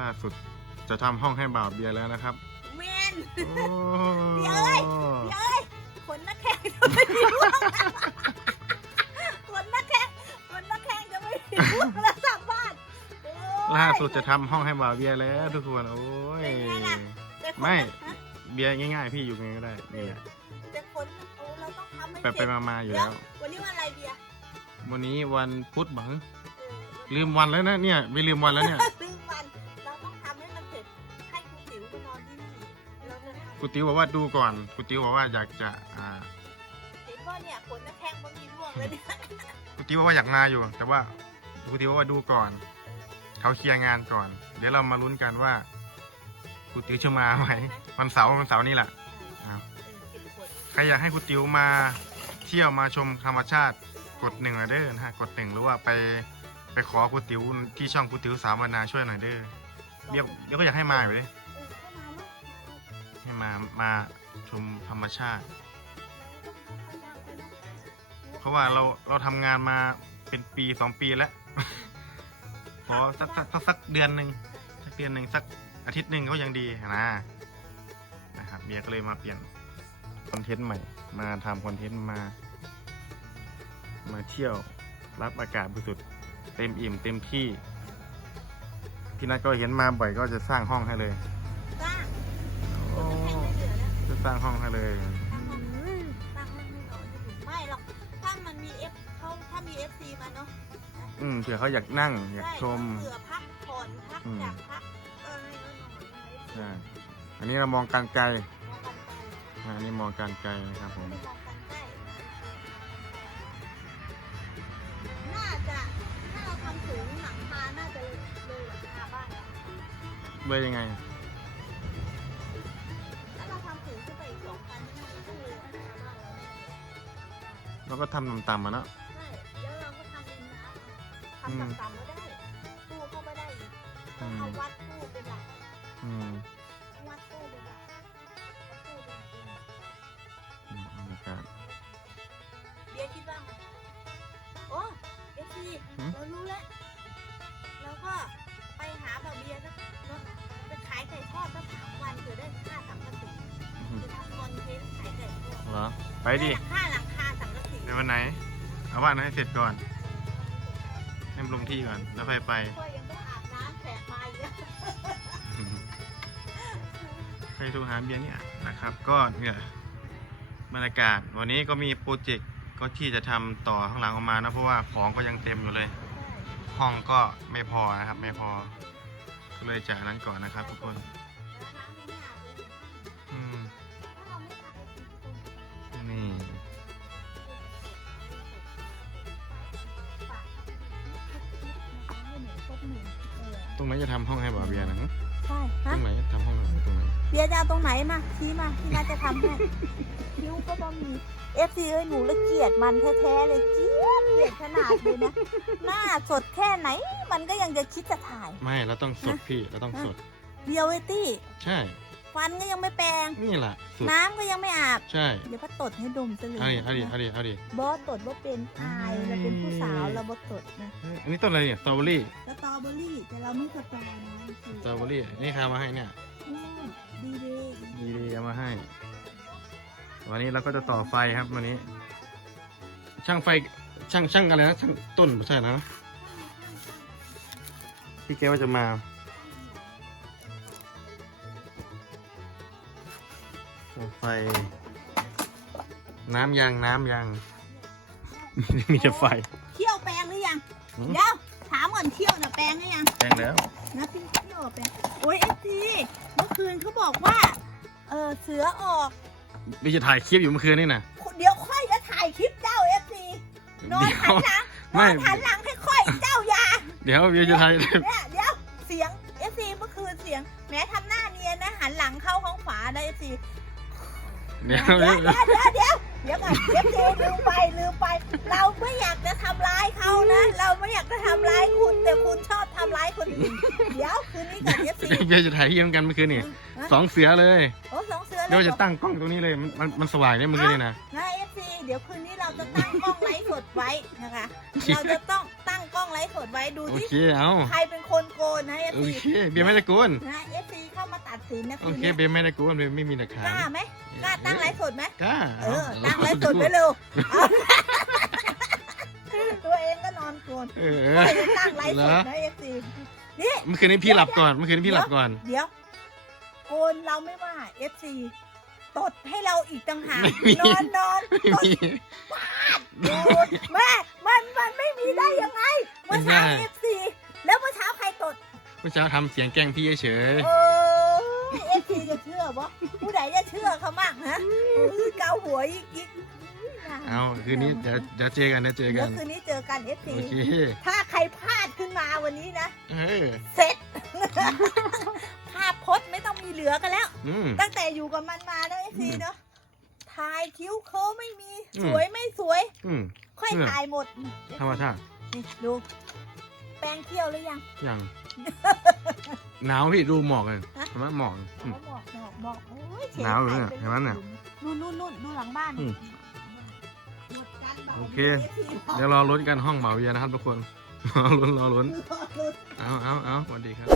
ล่าสุดจะทำห้องให้บ่าวเบียร์แล้วนะครับเมนโอ้เบียร์เอ้ยเดี๋ยวเอ้ยขนนักแข่งจะไม่มีร่วงขนนักแข่งขนนักแข่งจะไม่มีร่วงแล้วสับบ้านโอ้ยล่าสุดจะทำห้องให้บ่าวเบียร์แล้วทุกคนโอ้ย เป็นไงล่ะแต่ขนไม่ ฮะเบียร์ง่ายๆ พี่อยู่ไงก็ได้นี่แหละแต่ขนโอ้เราต้องทำให้ไปเสร็จไปมาๆอยู่เดี๋ยแล้วววันนี้วันอะไรเบียร์วันนี้วันพุธบังเออลืมวันแล้วนะเนี่ยไม่ลืมวันแล้วเนี่ย กูติวบอกว่าดูก่อนกูติวบอกว่าอยากจะอ่าเห็นว่าเนี่ยขนนักแข่งมันมีร่วงเลยเนี่ยกูติวบอกว่าอยากมาอยู่ แต่ว่ากูติวบอกว่าดูก่อน เขาเคลียร์งานก่อน เดี๋ยวเรามาลุ้นกันว่ากูติวจะมาไหมวันเสาร์วันเสาร์นี่แหละอ้าวเออเก็บขนใครอยากให้กูติวมาเที่ยวมาชมธรรมชาติกดหนึ่งหน่อยเด้อนะฮะกดหนึ่งหรือว่าไปไปขอกูติวที่ช่องกูติวสามวันนาช่วยหน่อยเด้อเดี๋ยวเดี๋ยวก็อยากให้มาอยู่เลย ให้มามาชมธรรมชาติ เพราะว่าเราเราทำงานมาเป็นปีสองปีแล้วขอสักสักสักสักเดือนหนึ่งสักเดือนหนึ่งสักอาทิตย์หนึ่งก็ยังดีนะนะครับเบียก็เลยมาเปลี่ยนคอนเทนต์ใหม่ มาทำคอนเทนต์มา มาเที่ยวรับอากาศบริสุทธิ์เต็มอิ่มเต็มที่พี่นัทก็เห็นมาบ่อยก็จะสร้างห้องให้เลย ข่งไม่เหลือแล้วจะสร้างห้องให้เลยสร้างห้องสร้างห้องให้นอนอยู่ไม่หรอก ถ้ามันมีเอฟเขาถ้ามีเอฟซีมาเนาะอืมเผื่อเขาอยากนั่งอยากใช่ชมเผื่อพักผ่อนพักอืมอยากพักเออให้เขานอนให้ใช่อันนี้เรามองการไกลมองกันไปอ่าอันนี้มองการไกลนะครับผมไม่มองกันใกล้น่าจะถ้าเราทำสูงหลังคาน่าจะเลยหลังคาบ้านแล้วเบอร์ยังไง เราก็ทำต่ำๆมาเนอะใช่แล้วเราก็ทำริมน้ำทำต่ำๆก็ได้ตู้เข้าไปได้อีกต้องเอาวัดตู้เป็นหลักอืมวัดตู้เป็นหลักวัดตู้เป็นจริงอืมบรรยากาศ เบียร์คิดว่าไงโอ้เอฟซีหืม เรารู้แล้วเราก็ไปหาแบบเบียร์สักเนาะไปขายไก่ทอดสักสามวันเผื่อได้ค่าสังกะสีอืมคือทำคอนเทนต์ขายไก่ทอดเหรอ ไปดิด้ค่าหลังคา สังกะสีไปวันไหน เอาว่านั้นให้เสร็จก่อน ให้มันลงที่ก่อน แล้วค่อยไปก็ยังต้องอาบน้ำแขกมาอีกแล้วใครโทรหาเบียร์เนี่ยนะครับ ก็เนี่ยบรรยากาศ วันนี้ก็มีโปรเจกต์ก็ที่จะทำต่อข้างหลังออกมานะ เพราะว่าของก็ยังเต็มอยู่เลย ห้องก็ไม่พอนะครับ ไม่พอ ก็เลยจะอันนั้นก่อนนะครับทุกคน ตรงไหนจะทำห้องให้บ่าวเบียร์นะหึใช่ตรฮะงไหนจะทำห้องตรงไหนเบียร์จะเอาตรงไหนมาชี้มาที่น่าจะทำให้คิ้วก็ต้องมีเอฟซีเอ้ยหนูละเกียดมันแท้ๆเลยเกลียดเกลียดขนาดเลยนะหน้าสดแค่ไหน มันก็ยังจะคิดจะถ่าย ไม่เราต้องสดพี่เราต้องสดเบียร์เวตี้ ใช่ ฟันก็ยังไม่แปรงนี่แหละสุดน้ำก็ยังไม่อาบ ใช่เดี๋ยวพัดตดให้ดมซะเลยเอาดิเอาดิเอาดิเอาดิ บอสตดว่าเป็นอายเราเป็นผู้สาวเราบอตดนะเอ้ยอันนี้ต้นอะไรเนี่ยสตรอเบอรี่สตรอเบอรี่แต่เราไม่สตรอนะคือสตรอเบอรี่นี่ใครเอามาให้เนี่ย อืมดีดีดีดีเอามาให้ วันนี้เราก็จะต่อไฟครับวันนี้ ช่างไฟช่างช่างอะไรนะช่างต้นไม่ใช่นะพี่แกว่าจะมา ไฟ น้ำยางน้ำยาง มีแต่ไฟ เคี่ยวแปรงหรือยังหืม เดี๋ยวถามก่อนเคี่ยวน่ะแปรงหรือยังแจ้งแล้ว นะพี่เที่ยวเป็นโอ้ยเอฟซีเมื่อคืนเขาบอกว่า เออเสือออก พี่จะถ่ายคลิปอยู่เมื่อคืนนี่นะเดี๋ยวค่อยจะถ่ายคลิปเจ้าเอฟซีนอนเดี๋ยหัวนหลังนไม่ อนหันหลังให้ค่อยเจ้าอยา เดี๋ยวพี่จะถ่าย เนี่ยเดี๋ยวเสียงเอฟซีเมื่อคืนเสียงแม้ทำหน้าเนียนนะหันหลังเข้าห้องฝาได้เอฟซี เดี๋ยวเดี๋ยวเดี๋ยวเดี๋ยวเดี๋ยวเดี๋ยวก่อนเอฟซีลืมไปลืมไป เราไม่อยากจะทำร้ายเขานะ เราไม่อยากจะทำร้ายคุณ แต่คุณชอบทำร้ายคนอื่นเดี๋ยวคืนนี้ก่อนเอฟซีเดี๋ยวจะถ่ายที่เหมือนกันเมื่อคืนนี่สองเสือเลยโอ้สองเสือเลเดี๋ยวยเหรจะอตั้งกล้องตรงนี้เลยมันมันมันสว่างเนี่ยเมื่อคืนนี่นะ นะเอฟซีเดี๋ยวคืนนี้เราจะตั้งกล้องไลฟ์สดไว้นะคะ เราจะต้อง ตั้งกล้องล้องไลฟ์สดไว้ดูโอที่เคเอาใครเป็นคนโกนนะเอฟโอซีเคเบียร์ไม่ได้โกนนะเอฟซีเข้ามาตัดสินนะโอคืนเคนี้เบียร์ไม่ได้โกนเบียร์ไม่มีหลักฐานกล้าไหมกล้าตั้งไลฟ์สดไหมกล้าเออตั้งไลฟ์สดไว้เร็วเอาตัวเองก็นอนโกนเออใครจะตั้งไลฟ์สดนะเอฟซีนี่ เมื่อคืนนี้พี่หลับก่อนเมื่อคืนนี้พี่หลับก่อน เดี๋ยวโกนเราไม่ว่าเอฟซีตดให้เราอีกต่างหากไม่มี นอนนอนไม่ตดมีดูดแม่มันมันไม่มีได้ยังไงเมื่ อเช้าไม่เอได้ฟซีแล้วเมื่อเช้าใครตดเมื่อเช้าทำเสียงแกล้งพี่เฉยเออเอฟซีจะเชื่อบ่ผู้ใดจะเชื่อเขามั่งฮะเออเกาหัวอีกอีกเอาคืนนี้เดี๋ยวเดี๋ยวเจอกันเดี๋ยวเจอเดี๋กัยวนคืนนี้เจอกันเอฟซีโอเคถ้าใครพลาดขึ้นมาวันนี้นะเออเสร็จภาพพจน์ไม่ต้องมีเหลือกันแล้วอืมตั้งแต่อยู่กับมันมาแล้วเอฟซีเนาะถ่ายคิ้วเคิ้วไม่มีอืมสวยไม่สวยอืมค่อยเนี่ยถ่ายหมดธรรมชาติ นี่ดู แป้งเที่ยวหรือยังยัง หนาวพี่ดูหมอกเลยฮะเห็นไหมหมอกอืม เขาบอกบอกบอกโอ้ยฉหนาวเลยเนี่ยถ่ป็เห็นไหมเนี่ยนู่นนู่นนู่นดูหลังบ้านอืมหมดกันบาโอเคทีเดี๋ยวรอลุ้นกันห้องเหมาเวียนะครับทุกคน รอลุ้นรอลุ้นรอลุ้นเอาเอาเอาสวัสดีครับ